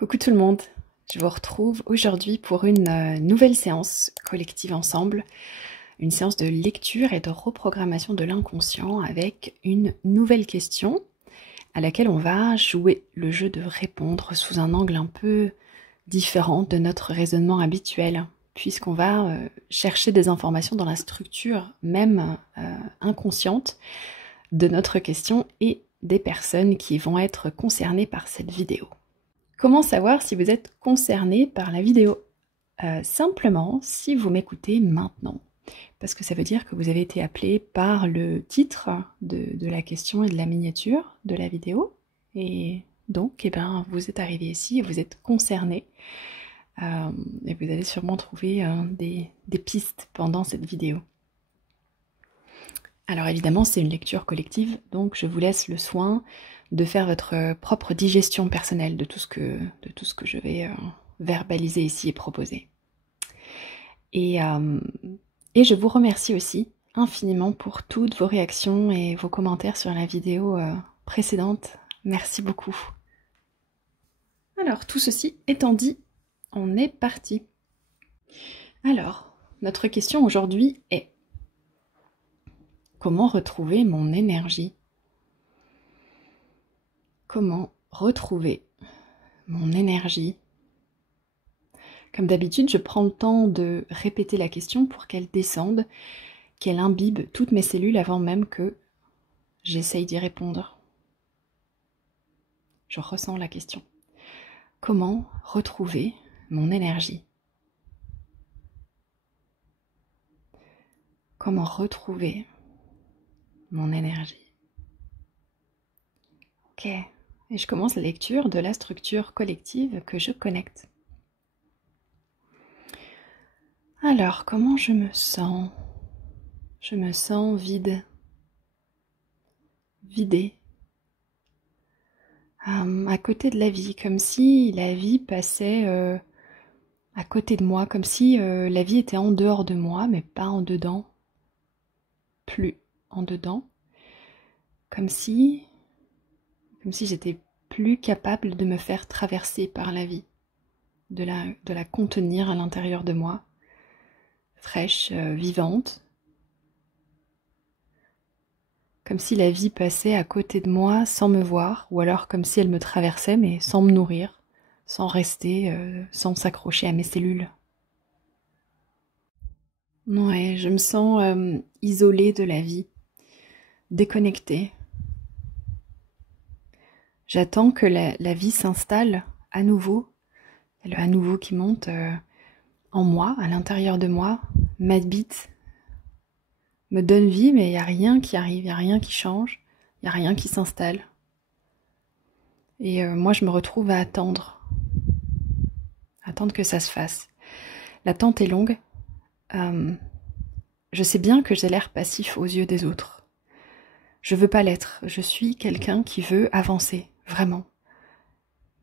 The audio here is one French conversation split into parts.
Coucou tout le monde, je vous retrouve aujourd'hui pour une nouvelle séance collective ensemble, une séance de lecture et de reprogrammation de l'inconscient avec une nouvelle question à laquelle on va jouer le jeu de répondre sous un angle un peu différent de notre raisonnement habituel, puisqu'on va chercher des informations dans la structure même inconsciente de notre question et des personnes qui vont être concernées par cette vidéo. Comment savoir si vous êtes concerné par la vidéo? Simplement, si vous m'écoutez maintenant, parce que ça veut dire que vous avez été appelé par le titre de la question et de la miniature de la vidéo, et donc vous êtes arrivé ici et vous êtes concerné, et vous allez sûrement trouver des pistes pendant cette vidéo. Alors évidemment, c'est une lecture collective, donc je vous laisse le soin de faire votre propre digestion personnelle de tout ce que je vais verbaliser ici et proposer. Et je vous remercie aussi infiniment pour toutes vos réactions et vos commentaires sur la vidéo précédente. Merci beaucoup. Alors, tout ceci étant dit, on est parti. Alors, notre question aujourd'hui est: comment retrouver mon énergie? Comment retrouver mon énergie? Comme d'habitude, je prends le temps de répéter la question pour qu'elle descende, qu'elle imbibe toutes mes cellules avant même que j'essaye d'y répondre. Je ressens la question. Comment retrouver mon énergie? Comment retrouver mon énergie? Ok, et je commence la lecture de la structure collective que je connecte. Alors, comment je me sens? Je me sens vide, vidée, à côté de la vie, comme si la vie passait à côté de moi, comme si la vie était en dehors de moi, mais pas en dedans, plus en dedans, comme si j'étais plus capable de me faire traverser par la vie, de la contenir à l'intérieur de moi, fraîche, vivante, comme si la vie passait à côté de moi sans me voir, ou alors comme si elle me traversait mais sans me nourrir, sans rester, sans s'accrocher à mes cellules. Ouais, je me sens isolée de la vie, déconnectée. J'attends que la vie s'installe à nouveau, le à nouveau qui monte en moi, à l'intérieur de moi, m'habite, me donne vie, mais il n'y a rien qui arrive, il n'y a rien qui change, il n'y a rien qui s'installe. Et moi, je me retrouve à attendre que ça se fasse. L'attente est longue. Je sais bien que j'ai l'air passif aux yeux des autres. Je veux pas l'être. Je suis quelqu'un qui veut avancer, vraiment.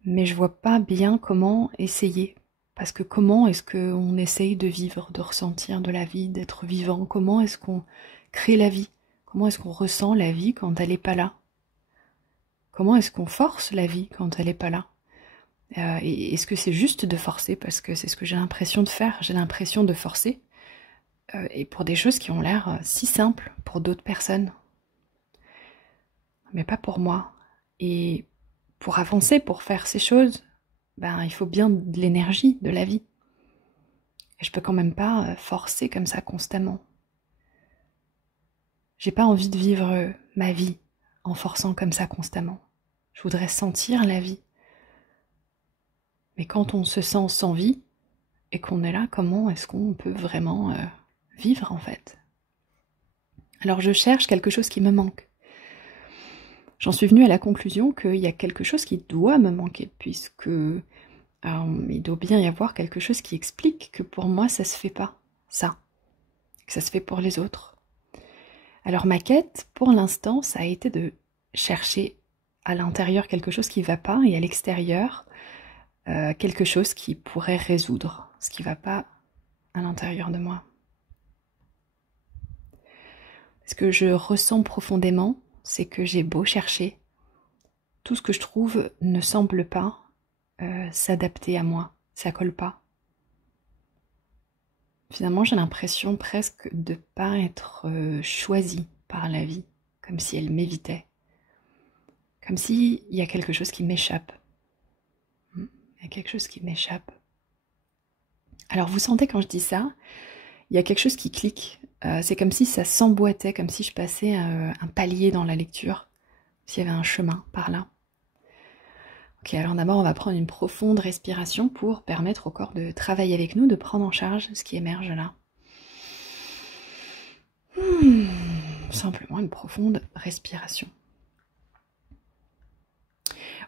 Mais je vois pas bien comment essayer. Parce que comment est-ce qu'on essaye de vivre, de ressentir de la vie, d'être vivant? Comment est-ce qu'on crée la vie? Comment est-ce qu'on ressent la vie quand elle n'est pas là? Comment est-ce qu'on force la vie quand elle n'est pas là? Et est-ce que c'est juste de forcer? Parce que c'est ce que j'ai l'impression de faire. J'ai l'impression de forcer. Et pour des choses qui ont l'air si simples pour d'autres personnes. Mais pas pour moi. Et pour avancer, pour faire ces choses, il faut bien de l'énergie, de la vie. Et je peux quand même pas forcer comme ça constamment. J'ai pas envie de vivre ma vie en forçant comme ça constamment. Je voudrais sentir la vie. Mais quand on se sent sans vie, et qu'on est là, comment est-ce qu'on peut vraiment vivre en fait? Alors je cherche quelque chose qui me manque. J'en suis venue à la conclusion qu'il y a quelque chose qui doit me manquer, puisque il doit bien y avoir quelque chose qui explique que pour moi ça se fait pas, ça, que ça se fait pour les autres. Alors ma quête, pour l'instant, ça a été de chercher à l'intérieur quelque chose qui va pas, et à l'extérieur quelque chose qui pourrait résoudre ce qui va pas à l'intérieur de moi. Ce que je ressens profondément, c'est que j'ai beau chercher, tout ce que je trouve ne semble pas s'adapter à moi. Ça colle pas. Finalement, j'ai l'impression presque de pas être choisie par la vie, comme si elle m'évitait. Comme s'il y a quelque chose qui m'échappe. Il y a quelque chose qui m'échappe. Alors vous sentez quand je dis ça, il y a quelque chose qui clique. C'est comme si ça s'emboîtait, comme si je passais un palier dans la lecture, s'il y avait un chemin par là. Ok, alors d'abord on va prendre une profonde respiration pour permettre au corps de travailler avec nous, de prendre en charge ce qui émerge là. Simplement une profonde respiration.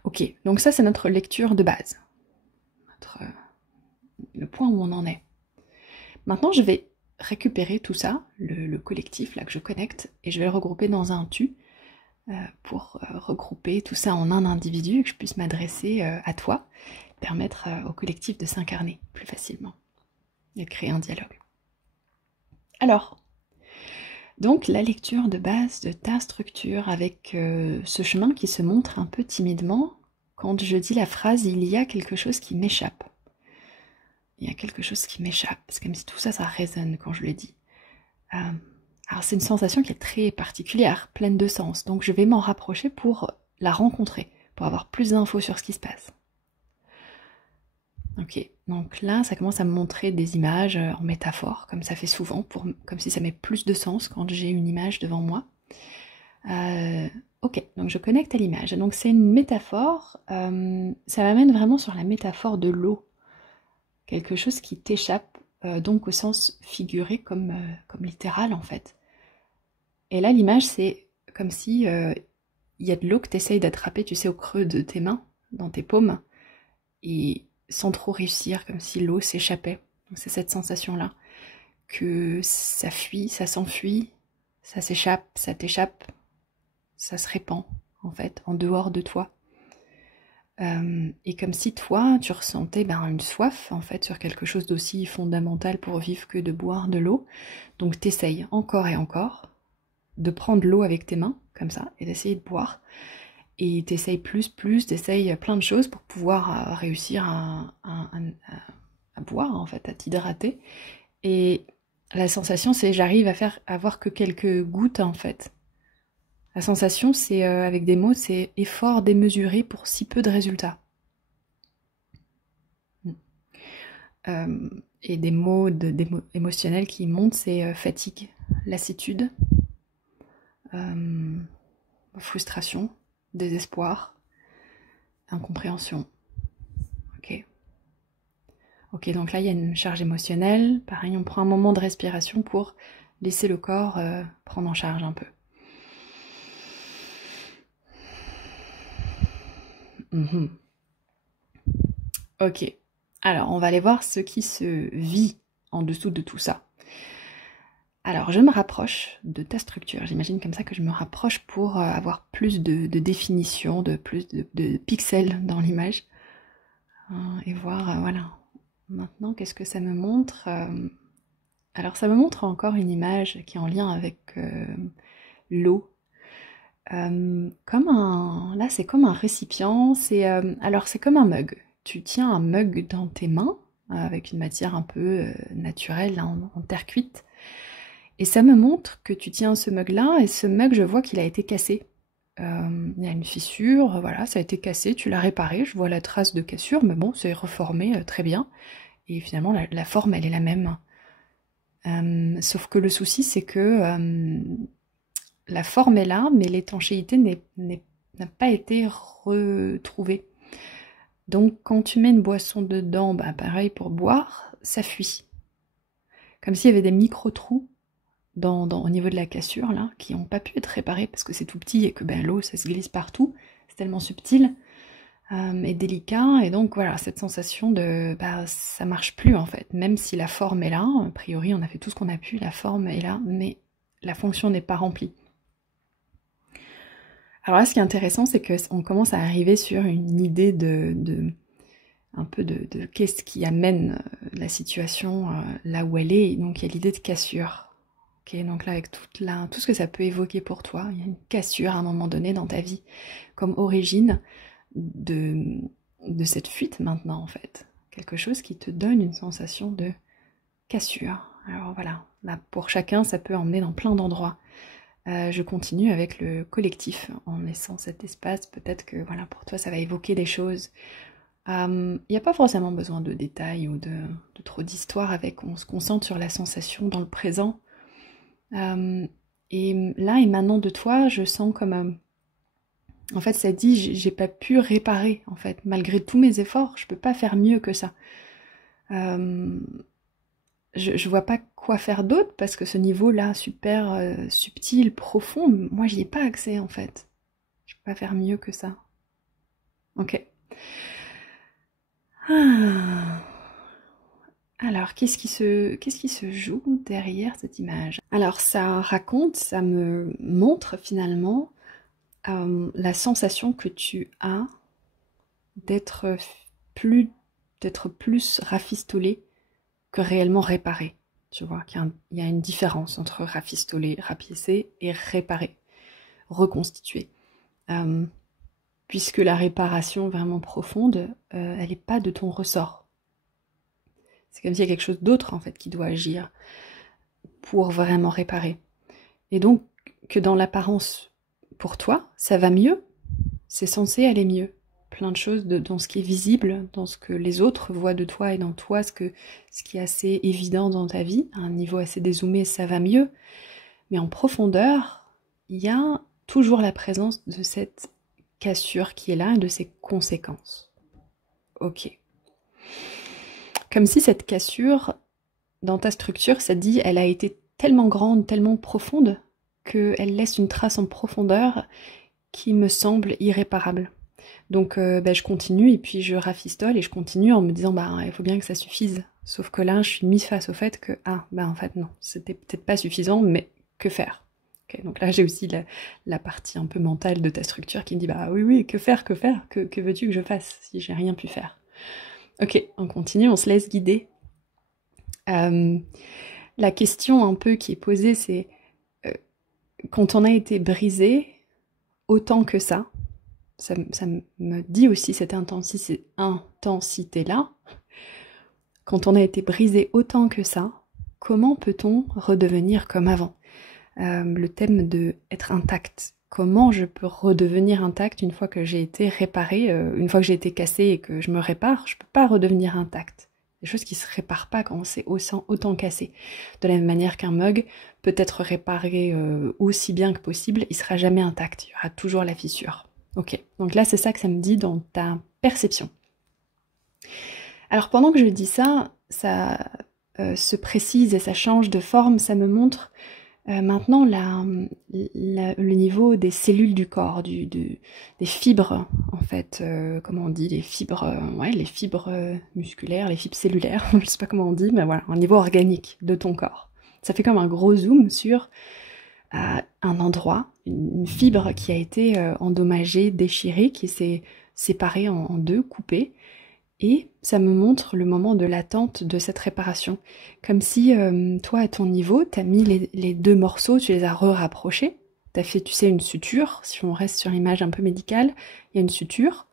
Ok, donc ça c'est notre lecture de base. Le point où on en est. Maintenant je vais récupérer tout ça, le collectif là que je connecte, et je vais le regrouper dans un tu, pour regrouper tout ça en un individu et que je puisse m'adresser à toi, permettre au collectif de s'incarner plus facilement et de créer un dialogue. Alors, donc la lecture de base de ta structure avec ce chemin qui se montre un peu timidement quand je dis la phrase « il y a quelque chose qui m'échappe ». Il y a quelque chose qui m'échappe, c'est comme si tout ça, ça résonne quand je le dis. Alors c'est une sensation qui est très particulière, pleine de sens, donc je vais m'en rapprocher pour la rencontrer, pour avoir plus d'infos sur ce qui se passe. Ok, donc là ça commence à me montrer des images en métaphore, comme ça fait souvent, comme si ça met plus de sens quand j'ai une image devant moi. Ok, donc je connecte à l'image, donc c'est une métaphore, ça m'amène vraiment sur la métaphore de l'eau, quelque chose qui t'échappe, donc au sens figuré comme littéral en fait. Et là, l'image, c'est comme si il y a de l'eau que tu essayes d'attraper, tu sais, au creux de tes mains, dans tes paumes, et sans trop réussir, comme si l'eau s'échappait. Donc c'est cette sensation-là, que ça fuit, ça s'enfuit, ça s'échappe, ça t'échappe, ça se répand, en fait, en dehors de toi. Et comme si toi, tu ressentais une soif, en fait, sur quelque chose d'aussi fondamental pour vivre que de boire de l'eau. Donc t'essayes encore et encore de prendre l'eau avec tes mains, comme ça, et d'essayer de boire. Et t'essayes plus, t'essayes plein de choses pour pouvoir réussir à boire, en fait, à t'hydrater. Et la sensation, c'est j'arrive à avoir que quelques gouttes, en fait. La sensation, c'est, avec des mots, c'est effort démesuré pour si peu de résultats. Et des mots émotionnels qui montent, c'est fatigue, lassitude, frustration, désespoir, incompréhension. Ok. Ok, donc là il y a une charge émotionnelle. Pareil, on prend un moment de respiration pour laisser le corps prendre en charge un peu. Ok, alors on va aller voir ce qui se vit en dessous de tout ça. Alors je me rapproche de ta structure, j'imagine comme ça que je me rapproche pour avoir plus de définition, plus de pixels dans l'image. Et voir, voilà. Maintenant, qu'est-ce que ça me montre? Alors ça me montre encore une image qui est en lien avec l'eau. Là c'est comme un récipient, alors c'est comme un mug. Tu tiens un mug dans tes mains, avec une matière un peu naturelle, en terre cuite. Et ça me montre que tu tiens ce mug-là, et ce mug, je vois qu'il a été cassé. Il y a une fissure, voilà, ça a été cassé, tu l'as réparé, je vois la trace de cassure, mais bon, c'est reformé très bien. Et finalement, la forme, elle est la même. Sauf que le souci, c'est que la forme est là, mais l'étanchéité n'a pas été retrouvée. Donc, quand tu mets une boisson dedans, pareil pour boire, ça fuit. Comme s'il y avait des micro-trous au niveau de la cassure, là, qui n'ont pas pu être réparés parce que c'est tout petit et que l'eau, ça se glisse partout. C'est tellement subtil et délicat. Et donc, voilà, cette sensation de ça marche plus, en fait. Même si la forme est là, a priori, on a fait tout ce qu'on a pu, la forme est là, mais la fonction n'est pas remplie. Alors là, ce qui est intéressant, c'est qu'on commence à arriver sur une idée un peu de qu'est-ce qui amène la situation là où elle est. Donc, il y a l'idée de cassure. Ok, donc là, avec tout ce que ça peut évoquer pour toi, il y a une cassure à un moment donné dans ta vie, comme origine cette fuite maintenant en fait. Quelque chose qui te donne une sensation de cassure. Alors voilà, là pour chacun ça peut emmener dans plein d'endroits. Je continue avec le collectif en laissant cet espace. Peut-être que voilà, pour toi ça va évoquer des choses. Il n'y a pas forcément besoin de détails ou de trop d'histoire avec, on se concentre sur la sensation dans le présent. Et là et maintenant de toi, je sens comme... en fait, ça dit, j'ai pas pu réparer, en fait. Malgré tous mes efforts, je peux pas faire mieux que ça. Je vois pas quoi faire d'autre, parce que ce niveau-là, super subtil, profond, moi j'y ai pas accès, en fait. Je peux pas faire mieux que ça. Ok. Alors, qu'est-ce qui se joue derrière cette image? Alors, ça raconte, ça me montre finalement la sensation que tu as d'être plus rafistolé que réellement réparé. Tu vois qu'il y a une différence entre rafistoler, rapiécer et réparer, reconstituer. Puisque la réparation vraiment profonde, elle n'est pas de ton ressort. C'est comme s'il y a quelque chose d'autre en fait qui doit agir pour vraiment réparer. Et donc que dans l'apparence, pour toi, ça va mieux, c'est censé aller mieux. Plein de choses dans ce qui est visible, dans ce que les autres voient de toi et dans toi, ce qui est assez évident dans ta vie, à un niveau assez dézoomé, ça va mieux. Mais en profondeur, il y a toujours la présence de cette cassure qui est là et de ses conséquences. Ok. Comme si cette cassure, dans ta structure, ça dit, elle a été tellement grande, tellement profonde, qu'elle laisse une trace en profondeur qui me semble irréparable. Donc je continue et puis je rafistole et je continue en me disant il faut bien que ça suffise. Sauf que là je suis mise face au fait que en fait non, c'était peut-être pas suffisant, mais que faire? Okay, donc là j'ai aussi la partie un peu mentale de ta structure qui me dit oui, que faire, que veux-tu que je fasse si j'ai rien pu faire? Ok, on continue, on se laisse guider. La question un peu qui est posée, c'est quand on a été brisé autant que ça me dit aussi cette intensité-là, quand on a été brisé autant que ça, comment peut-on redevenir comme avant? Le thème de être intact. Comment je peux redevenir intact une fois que j'ai été réparée, une fois que j'ai été cassée et que je me répare, je peux pas redevenir intact. Des choses qui se réparent pas quand on s'est autant cassé. De la même manière qu'un mug peut être réparé aussi bien que possible, il sera jamais intact, il y aura toujours la fissure. Ok, donc là c'est ça que ça me dit dans ta perception. Alors pendant que je dis ça, se précise et ça change de forme, ça me montre maintenant le niveau des cellules du corps, des fibres en fait, comment on dit, les fibres musculaires, les fibres cellulaires, je sais pas comment on dit, mais voilà, un niveau organique de ton corps. Ça fait comme un gros zoom sur un endroit, une fibre qui a été endommagée, déchirée, qui s'est séparée en deux, coupée, et ça me montre le moment de l'attente de cette réparation. Comme si toi, à ton niveau, t'as mis les deux morceaux, tu les as rapprochés, t'as fait, tu sais, une suture, si on reste sur l'image un peu médicale, il y a une suture,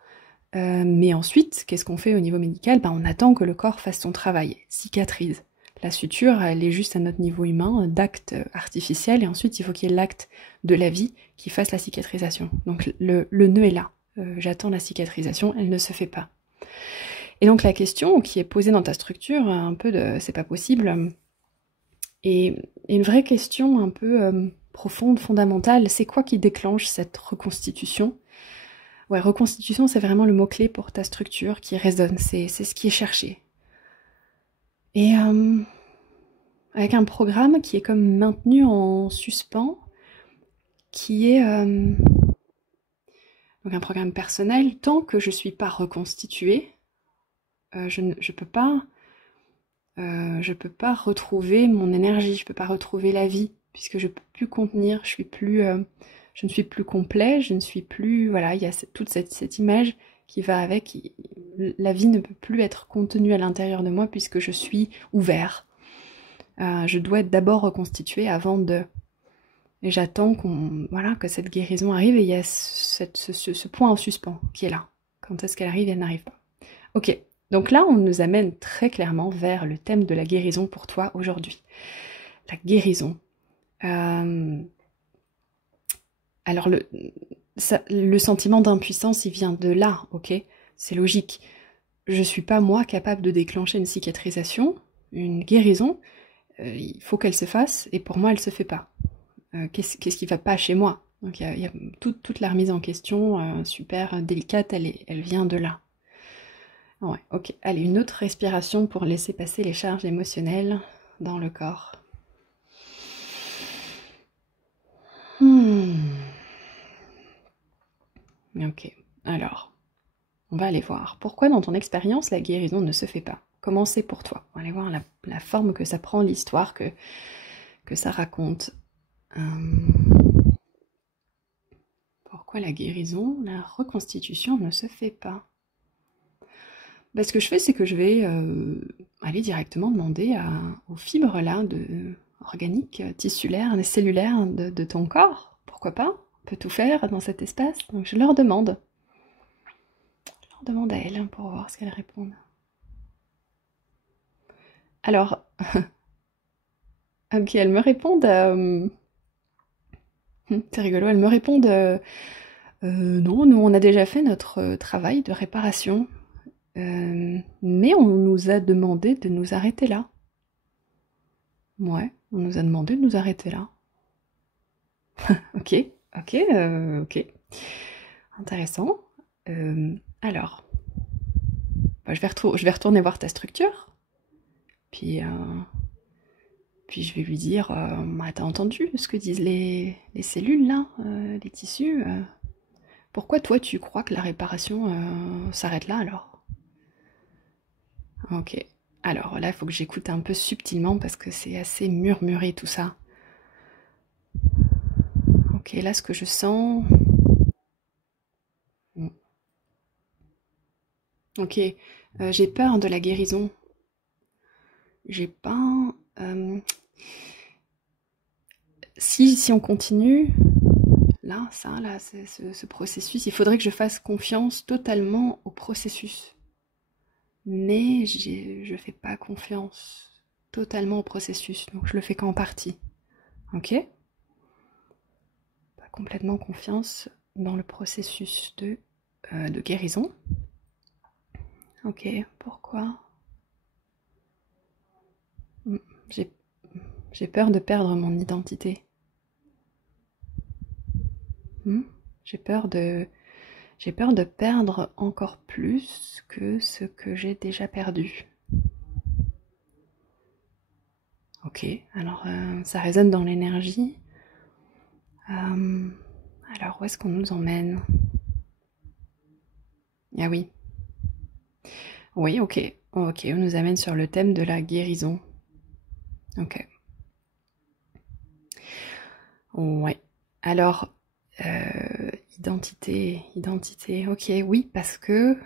mais ensuite, qu'est-ce qu'on fait au niveau médical? On attend que le corps fasse son travail, cicatrise. La suture, elle est juste à notre niveau humain, d'acte artificiel, et ensuite il faut qu'il y ait l'acte de la vie qui fasse la cicatrisation. Donc le nœud est là, j'attends la cicatrisation, elle ne se fait pas. Et donc la question qui est posée dans ta structure, un peu de c'est pas possible, et une vraie question un peu profonde, fondamentale, c'est quoi qui déclenche cette reconstitution? Ouais, reconstitution, c'est vraiment le mot-clé pour ta structure qui résonne, c'est ce qui est cherché. Et avec un programme qui est comme maintenu en suspens, qui est donc un programme personnel, tant que je suis pas reconstituée, je peux pas retrouver mon énergie, je peux pas retrouver la vie, puisque je peux plus contenir, je ne suis plus complet, je ne suis plus, voilà, il y a toute cette image qui va avec, la vie ne peut plus être contenue à l'intérieur de moi puisque je suis ouvert. Je dois être d'abord reconstituée avant de... Et j'attends que cette guérison arrive et il y a ce point en suspens qui est là. Quand est-ce qu'elle arrive, elle n'arrive pas. Ok, donc là, on nous amène très clairement vers le thème de la guérison pour toi aujourd'hui. La guérison. Alors, le sentiment d'impuissance, il vient de là, ok? C'est logique. Je suis pas, moi, capable de déclencher une cicatrisation, une guérison. Il faut qu'elle se fasse, et pour moi, elle se fait pas. Qu'est-ce qui va pas chez moi? Donc, il y a toute la remise en question, super délicate, elle vient de là. Ouais, ok. Allez, une autre respiration pour laisser passer les charges émotionnelles dans le corps. Ok, alors, on va aller voir. Pourquoi dans ton expérience, la guérison ne se fait pas? Comment c'est pour toi? On va aller voir la forme que ça prend, l'histoire que ça raconte. Pourquoi la guérison, la reconstitution ne se fait pas? Ben, ce que je fais, c'est que je vais aller directement demander aux fibres là, organiques, tissulaires, cellulaires de ton corps. Pourquoi pas? On peut tout faire dans cet espace. Donc je leur demande. Je leur demande à elles pour voir ce qu'elles répondent. Alors, ok, elles me répondent. C'est rigolo, elles me répondent non, nous on a déjà fait notre travail de réparation. Mais on nous a demandé de nous arrêter là. Ouais, on nous a demandé de nous arrêter là. Ok, ok. Intéressant. Alors, bah, je vais retourner voir ta structure. Puis je vais lui dire, bah, t'as entendu ce que disent les cellules là, les tissus pourquoi toi tu crois que la réparation s'arrête là alors? Ok. Alors là, il faut que j'écoute un peu subtilement parce que c'est assez murmuré tout ça. Ok, là ce que je sens... Ok, j'ai peur de la guérison. J'ai pas... Si on continue, là, ce processus, il faudrait que je fasse confiance totalement au processus. Mais je fais pas confiance totalement au processus, donc je le fais qu'en partie. Ok? Pas complètement confiance dans le processus de guérison. Ok, pourquoi? J'ai peur de perdre mon identité. J'ai peur de perdre encore plus que ce que j'ai déjà perdu. Ok, alors ça résonne dans l'énergie. Alors où est-ce qu'on nous emmène? Ah oui. Oui, ok. Ok, on nous amène sur le thème de la guérison. Ok. Ouais. Alors, identité, ok, oui, parce que...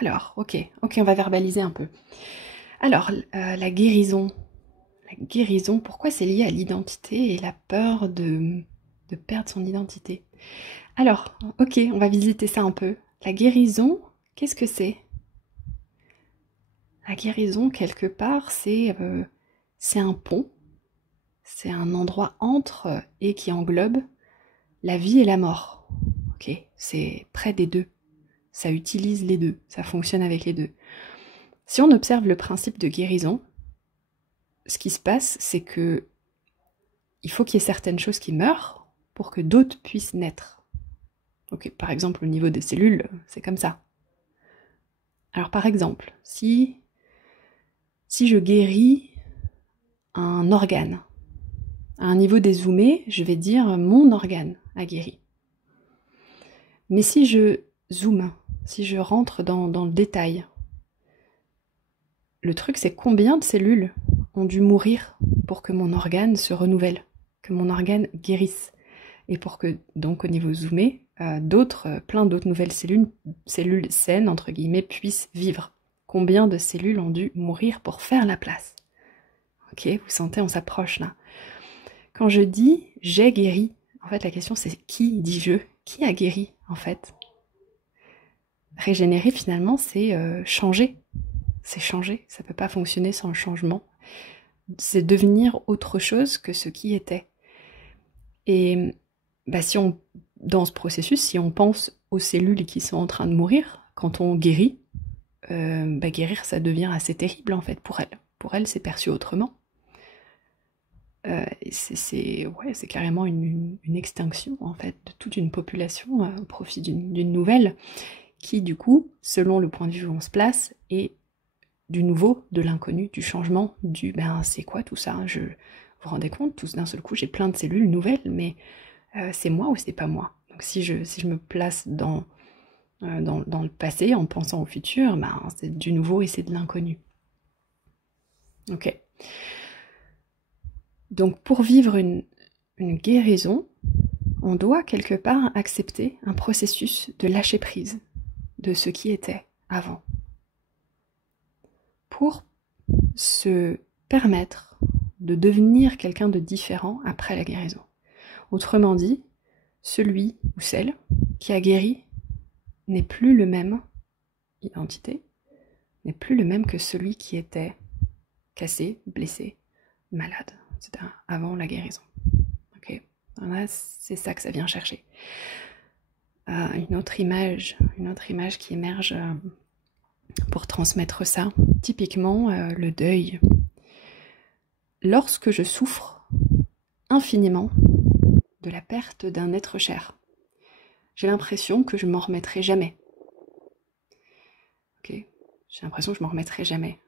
Alors, ok, on va verbaliser un peu. Alors, la guérison, pourquoi c'est lié à l'identité et la peur de perdre son identité? Alors, ok, on va visiter ça un peu. La guérison, qu'est-ce que c'est? La guérison, quelque part, c'est un pont, c'est un endroit entre et qui englobe la vie et la mort. Ok, c'est près des deux. Ça utilise les deux, ça fonctionne avec les deux. Si on observe le principe de guérison, ce qui se passe, c'est que il faut qu'il y ait certaines choses qui meurent pour que d'autres puissent naître. Ok, par exemple, au niveau des cellules, c'est comme ça. Alors par exemple, si je guéris un organe, à un niveau dézoomé, je vais dire mon organe a guéri. Mais si je zoome, si je rentre dans le détail, le truc c'est combien de cellules ont dû mourir pour que mon organe se renouvelle, que mon organe guérisse. Et pour que, donc au niveau zoomé, plein d'autres nouvelles cellules saines, entre guillemets, puissent vivre. Combien de cellules ont dû mourir pour faire la place? Ok, vous sentez, on s'approche là. Quand je dis « j'ai guéri », en fait la question c'est qui dit « je », qui a guéri en fait? régénérer finalement, c'est changer. C'est changer, ça peut pas fonctionner sans le changement. C'est devenir autre chose que ce qui était. Et si dans ce processus, si on pense aux cellules qui sont en train de mourir, quand on guérit, guérir ça devient assez terrible en fait pour elle. Pour elle, c'est perçu autrement. C'est carrément une extinction en fait de toute une population au profit d'une nouvelle qui du coup, selon le point de vue où on se place, est du nouveau, de l'inconnu, du changement, du c'est quoi tout ça, vous vous rendez compte, tous d'un seul coup j'ai plein de cellules nouvelles, mais c'est moi ou c'est pas moi? Donc si je me place dans le passé en pensant au futur, c'est du nouveau et c'est de l'inconnu. Ok. Donc pour vivre une guérison, on doit quelque part accepter un processus de lâcher prise de ce qui était avant, pour se permettre de devenir quelqu'un de différent après la guérison. Autrement dit, celui ou celle qui a guéri n'est plus le même identité, n'est plus le même que celui qui était cassé, blessé, malade, etc. avant la guérison. Ok, là, c'est ça que ça vient chercher. Une autre image qui émerge pour transmettre ça, typiquement le deuil. Lorsque je souffre infiniment de la perte d'un être cher, j'ai l'impression que je m'en remettrai jamais. Ok, j'ai l'impression que je m'en remettrai jamais.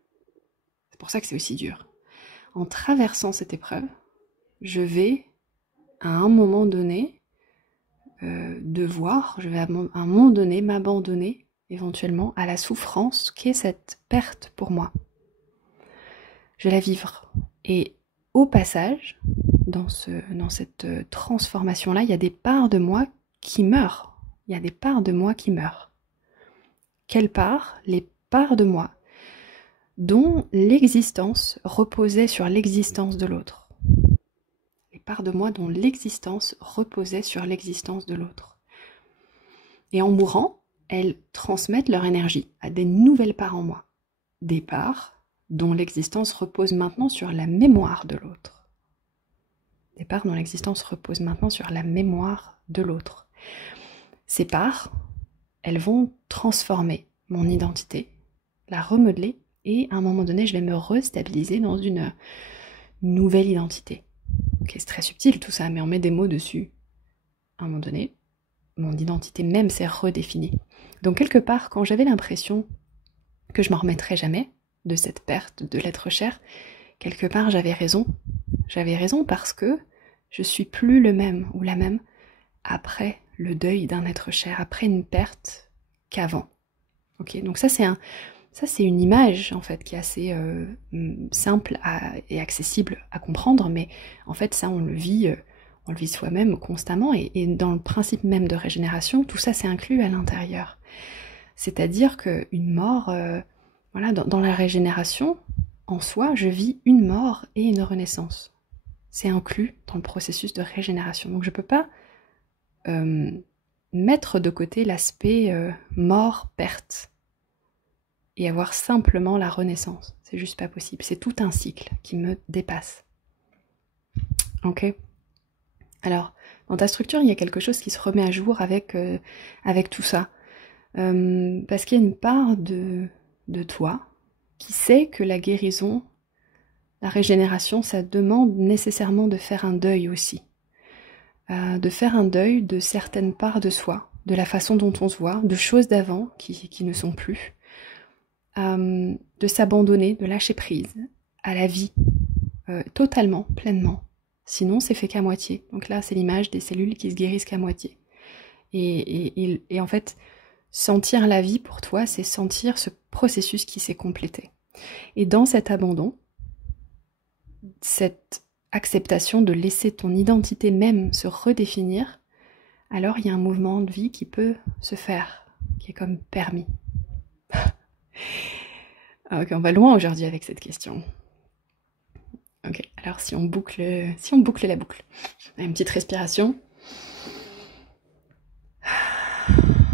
C'est pour ça que c'est aussi dur. En traversant cette épreuve, je vais à un moment donné je vais à un moment donné m'abandonner éventuellement à la souffrance qu'est cette perte pour moi. Je vais la vivre. Et au passage, dans cette transformation-là, il y a des parts de moi qui meurent. Il y a des parts de moi qui meurent. Quelles parts? Les parts de moi dont l'existence reposait sur l'existence de l'autre. Les parts de moi dont l'existence reposait sur l'existence de l'autre. Et en mourant, elles transmettent leur énergie à des nouvelles parts en moi. Des parts dont l'existence repose maintenant sur la mémoire de l'autre. Des parts dont l'existence repose maintenant sur la mémoire de l'autre. Ces parts, elles vont transformer mon identité, la remodeler, et à un moment donné, je vais me restabiliser dans une nouvelle identité. Okay, c'est très subtil tout ça, mais on met des mots dessus. À un moment donné, mon identité même s'est redéfinie. Donc quelque part, quand j'avais l'impression que je m'en remettrais jamais de cette perte de l'être cher, quelque part j'avais raison. J'avais raison parce que je suis plus le même ou la même après le deuil d'un être cher, après une perte qu'avant. Ok, donc ça c'est une image en fait qui est assez simple et accessible à comprendre, mais en fait ça on le vit soi-même constamment, et dans le principe même de régénération, tout ça c'est inclus à l'intérieur. C'est-à-dire qu'une mort, dans la régénération, en soi, je vis une mort et une renaissance. C'est inclus dans le processus de régénération. Donc je ne peux pas mettre de côté l'aspect mort-perte et avoir simplement la renaissance. C'est juste pas possible. C'est tout un cycle qui me dépasse. Ok ? Alors, dans ta structure, il y a quelque chose qui se remet à jour avec tout ça. Parce qu'il y a une part de toi qui sait que la guérison, la régénération, ça demande nécessairement de faire un deuil aussi. De faire un deuil de certaines parts de soi, de la façon dont on se voit, de choses d'avant qui ne sont plus. De s'abandonner, de lâcher prise à la vie, totalement, pleinement. Sinon, c'est fait qu'à moitié. Donc là, c'est l'image des cellules qui se guérissent qu'à moitié. Et en fait, sentir la vie pour toi, c'est sentir ce processus qui s'est complété. Et dans cet abandon, cette acceptation de laisser ton identité même se redéfinir, alors il y a un mouvement de vie qui peut se faire, qui est comme permis. Ok, on va loin aujourd'hui avec cette question. Ok, alors si on boucle la boucle, une petite respiration.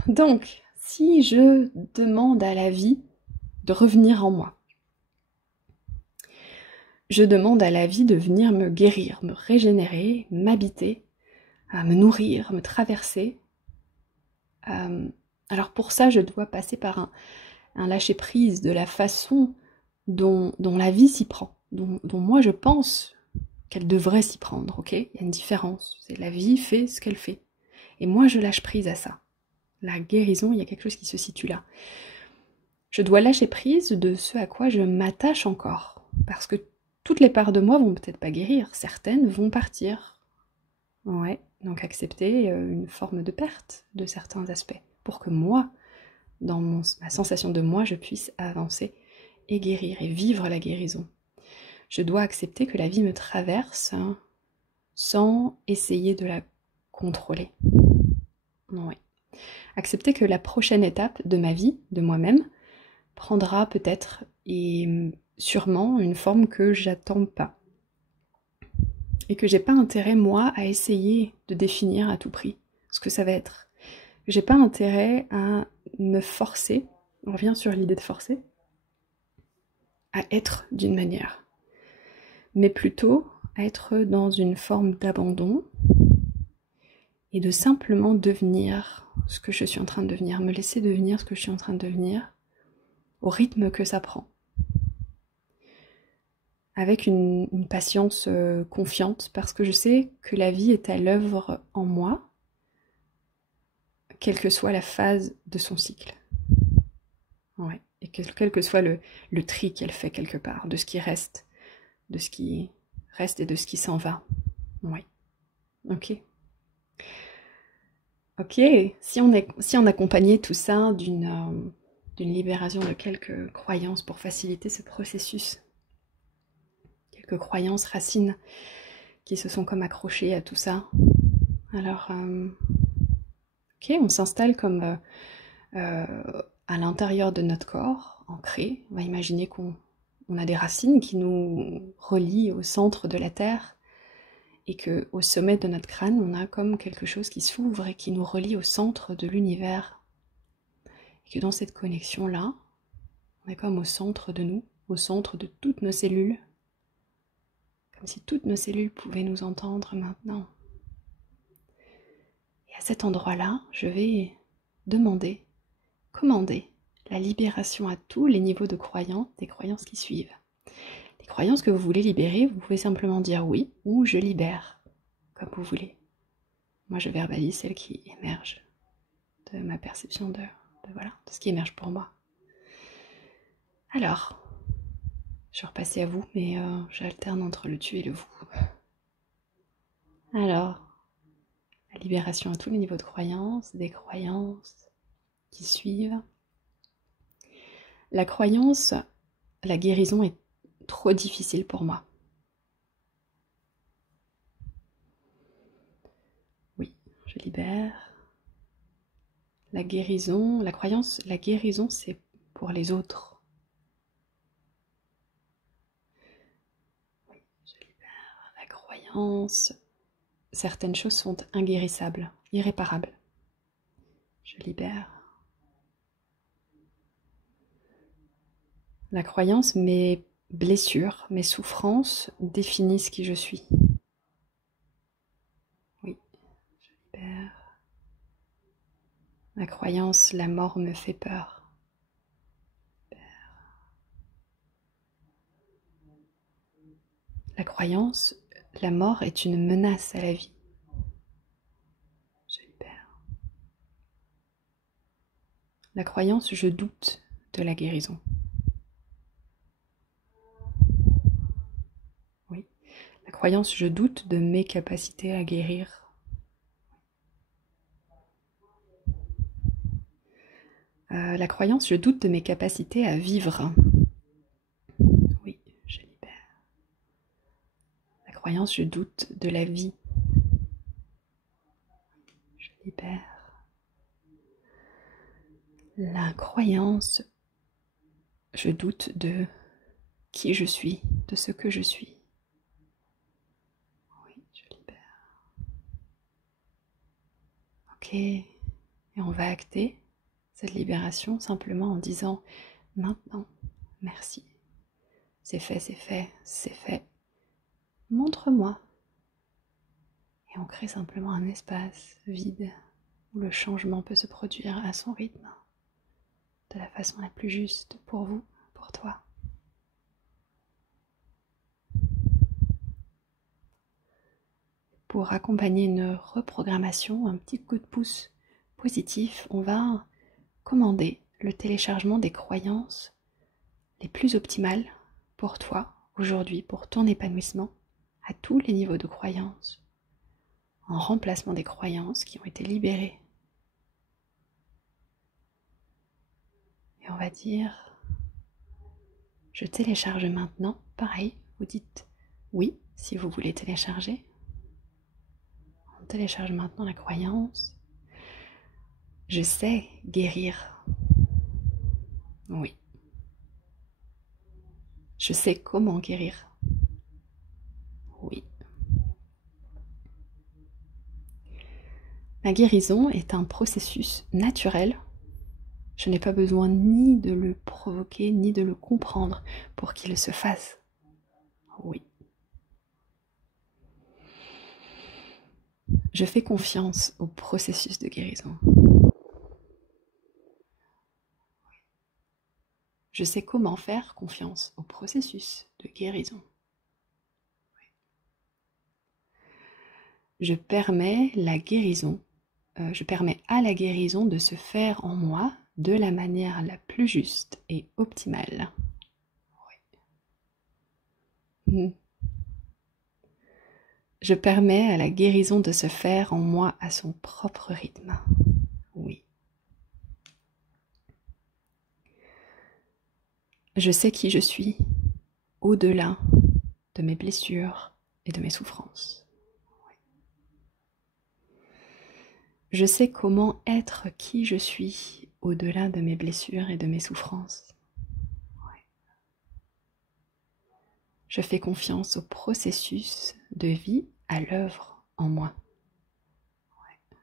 Donc, Si je demande à la vie de revenir en moi, je demande à la vie de venir me guérir, me régénérer, m'habiter, me nourrir, me traverser. Alors pour ça, je dois passer par un lâcher-prise de la façon dont la vie s'y prend, dont moi je pense qu'elle devrait s'y prendre, ok? Il y a une différence, c'est la vie fait ce qu'elle fait. Et moi je lâche prise à ça. La guérison, il y a quelque chose qui se situe là. Je dois lâcher prise de ce à quoi je m'attache encore, parce que toutes les parts de moi vont peut-être pas guérir, certaines vont partir. Ouais, donc accepter une forme de perte de certains aspects, pour que moi, dans ma sensation de moi, je puisse avancer et guérir, et vivre la guérison. Je dois accepter que la vie me traverse sans essayer de la contrôler. Ouais. Accepter que la prochaine étape de ma vie, de moi-même, prendra peut-être et sûrement une forme que j'attends pas. Et que j'ai pas intérêt, moi, à essayer de définir à tout prix ce que ça va être. J'ai pas intérêt à me forcer, on revient sur l'idée de forcer, à être d'une manière, mais plutôt à être dans une forme d'abandon et de simplement devenir ce que je suis en train de devenir, me laisser devenir ce que je suis en train de devenir au rythme que ça prend. Avec une patience confiante, parce que je sais que la vie est à l'œuvre en moi, quelle que soit la phase de son cycle. Ouais. Et quel que soit le tri qu'elle fait quelque part, de ce qui reste et de ce qui s'en va. Oui. Ok. Ok. Si on accompagnait tout ça d'une libération de quelques croyances pour faciliter ce processus, quelques croyances racines qui se sont comme accrochées à tout ça. Alors, ok, on s'installe comme à l'intérieur de notre corps, ancré. On va imaginer qu'on a des racines qui nous relient au centre de la Terre et qu'au sommet de notre crâne, on a comme quelque chose qui s'ouvre et qui nous relie au centre de l'univers. Et que dans cette connexion-là, on est comme au centre de nous, au centre de toutes nos cellules, comme si toutes nos cellules pouvaient nous entendre maintenant. Et à cet endroit-là, je vais commander la libération à tous les niveaux de croyances, des croyances qui suivent. Les croyances que vous voulez libérer, vous pouvez simplement dire oui ou je libère, comme vous voulez. Moi, je verbalise celles qui émergent de ma perception de ce qui émerge pour moi. Alors, je vais repasser à vous, mais j'alterne entre le tu et le vous. Alors, la libération à tous les niveaux de croyances, des croyances qui suivent. La croyance, la guérison est trop difficile pour moi. Oui, je libère. La guérison, la croyance, la guérison, c'est pour les autres. Oui, je libère. La croyance, certaines choses sont inguérissables, irréparables. Je libère. La croyance, mes blessures, mes souffrances définissent qui je suis. Oui, je libère. La croyance, la mort me fait peur. La croyance, la mort est une menace à la vie. Je libère. La croyance, je doute de la guérison. Oui. La croyance, je doute de mes capacités à guérir. La croyance, je doute de mes capacités à vivre. Oui, je libère. La croyance, je doute de la vie. Je libère. La croyance, je doute de qui je suis, de ce que je suis. Oui, je libère. Ok, et on va acter cette libération simplement en disant maintenant, merci. C'est fait, c'est fait, c'est fait. Montre-moi. Et on crée simplement un espace vide où le changement peut se produire à son rythme, de la façon la plus juste pour vous, pour toi. Pour accompagner une reprogrammation, un petit coup de pouce positif, on va commander le téléchargement des croyances les plus optimales pour toi aujourd'hui, pour ton épanouissement, à tous les niveaux de croyances, en remplacement des croyances qui ont été libérées. Et on va dire, je télécharge maintenant, pareil, vous dites oui si vous voulez télécharger. On télécharge maintenant la croyance, je sais guérir. Oui. Je sais comment guérir. Oui. La guérison est un processus naturel. Je n'ai pas besoin ni de le provoquer, ni de le comprendre pour qu'il se fasse. Oui. Je fais confiance au processus de guérison. Je sais comment faire confiance au processus de guérison. Je permets à la guérison de se faire en moi de la manière la plus juste et optimale. Oui. Je permets à la guérison de se faire en moi à son propre rythme. Oui. Je sais qui je suis, au-delà de mes blessures et de mes souffrances. Oui. Je sais comment être qui je suis, au-delà de mes blessures et de mes souffrances. Oui. Je fais confiance au processus de vie à l'œuvre en moi. Oui.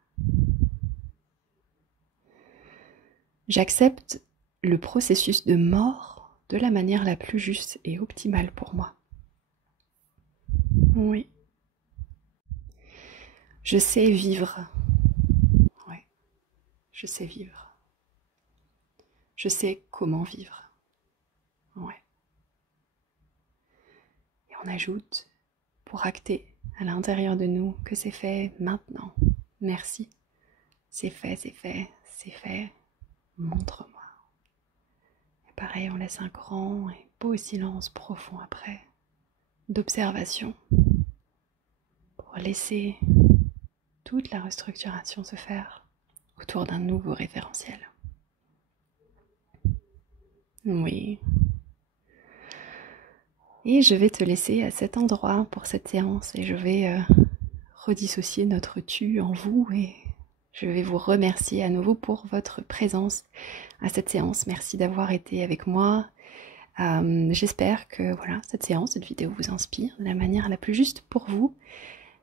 J'accepte le processus de mort de la manière la plus juste et optimale pour moi. Oui. Je sais vivre. Oui. Je sais vivre. Je sais comment vivre. Oui. Et on ajoute, pour acter à l'intérieur de nous, que c'est fait maintenant. Merci. C'est fait, c'est fait, c'est fait. Montre-moi. Et pareil, on laisse un grand et beau silence profond après, d'observation, pour laisser toute la restructuration se faire autour d'un nouveau référentiel. Oui. Et je vais te laisser à cet endroit pour cette séance et je vais redissocier notre tu en vous et je vais vous remercier à nouveau pour votre présence à cette séance. Merci d'avoir été avec moi. J'espère que voilà, cette séance, cette vidéo vous inspire de la manière la plus juste pour vous.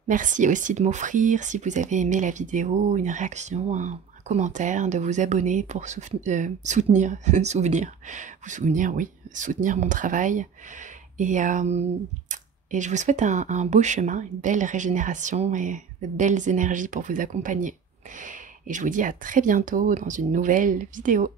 Merci aussi de m'offrir, si vous avez aimé la vidéo, une réaction, un commentaire, de vous abonner pour soutenir mon travail. Et je vous souhaite un beau chemin, une belle régénération et de belles énergies pour vous accompagner. Et je vous dis à très bientôt dans une nouvelle vidéo.